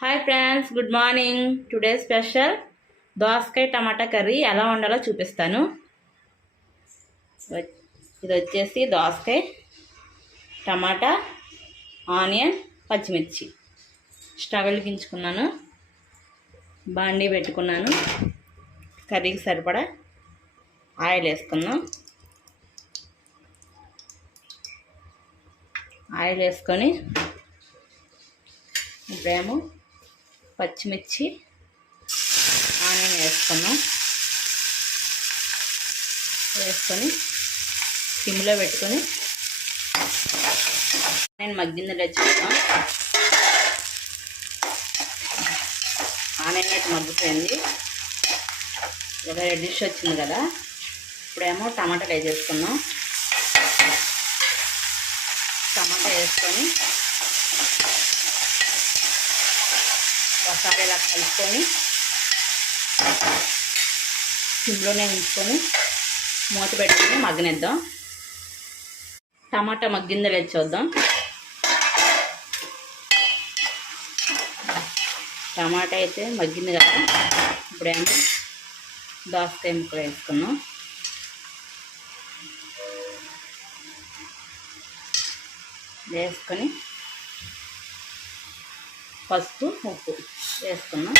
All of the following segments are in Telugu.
Hi friends, good morning. Today special దోసకాయ టమాటా కర్రీ ఎలా వండాలో చూపిస్తాను. ఇది వచ్చేసి దోసకాయ, టమాటా, ఆనియన్, పచ్చిమిర్చి. స్టవ్ వెలిగించుకున్నాను, బాండీ పెట్టుకున్నాను. కర్రీకి సరిపడా ఆయిల్ వేసుకున్నాం. ఆయిల్ వేసుకొని ఇప్పుడేమో పచ్చిమిర్చి, ఆనియన్ వేసుకొని సిమ్లో పెట్టుకొని నేను మగ్గింది తెచ్చుకుంటాం. ఆనియన్ అయితే మగ్గిపోయింది, ఒక రెడ్డిష్ వచ్చింది కదా. ఇప్పుడేమో టమాటాలు వేసేసుకున్నాం. టమాటా వేసుకొని ఒకసారి ఇలా కలుపుకొని సిమ్లోనే ఉంచుకొని మూత పెట్టుకొని మగ్గనిద్దాం. టమాటా మగ్గిందో లేదు చూద్దాం. టమాటా అయితే మగ్గింది కదా. ఇప్పుడేమో దోసకాయ ముక్కలు వేసుకున్నాం. వేసుకొని పసుపు, ఉప్పు వేసుకున్నాం.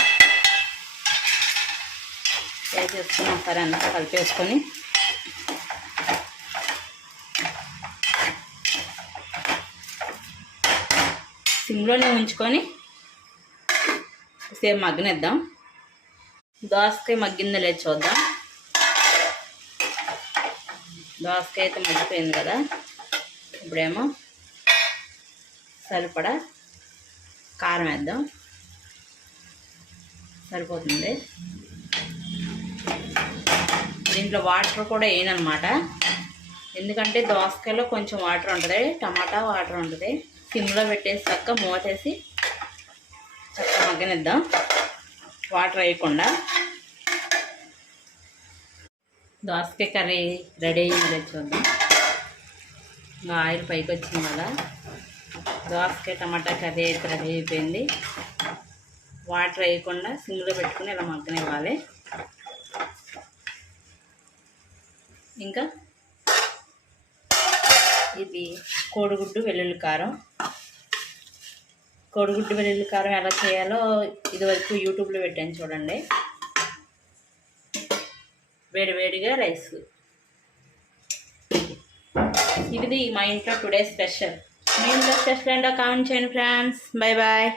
వేసేసుకున్నాం, సరే అంతా కలిపేసుకొని సిమ్లోనే ఉంచుకొని సేమ్ మగ్గనిద్దాం. దోసకాయ మగ్గిందో లేదు చూద్దాం. దోసకాయ అయితే మగ్గిపోయింది కదా. ఇప్పుడేమో సరిపడా కారం వేద్దాం, సరిపోతుంది. దీంట్లో వాటర్ కూడా వేయనమాట, ఎందుకంటే దోసకాయలో కొంచెం వాటర్ ఉంటుంది, టమాటా వాటర్ ఉంటుంది. సిమ్లో పెట్టేసి చక్క మూతేసి చక్క మగ్గనిద్దాం, వాటర్ వేయకుండా. దోసకాయ కర్రీ రెడీ అయ్యింది చూద్దాం. ఇంకా ఆయిల్ పైకి వచ్చింది కదా. దోసకాయ టమాటా కర్రీ అయితే రెడీ అయిపోయింది. వాటర్ వేయకుండా సిమ్లో పెట్టుకుని ఇలా మగ్గనివ్వాలి. ఇంకా ఇది కోడిగుడ్డు వెల్లుల్లి కారం. కోడిగుడ్డు వెల్లుల్లి కారం ఎలా చేయాలో ఇదివరకు యూట్యూబ్లో పెట్టాను చూడండి. వేడివేడిగా రైస్. ఇది మా ఇంట్లో టుడే స్పెషల్. మీ ఇంట్లో స్పెషల్ ఏంటో కామెంట్ చేయండి ఫ్రెండ్స్. Bye bye.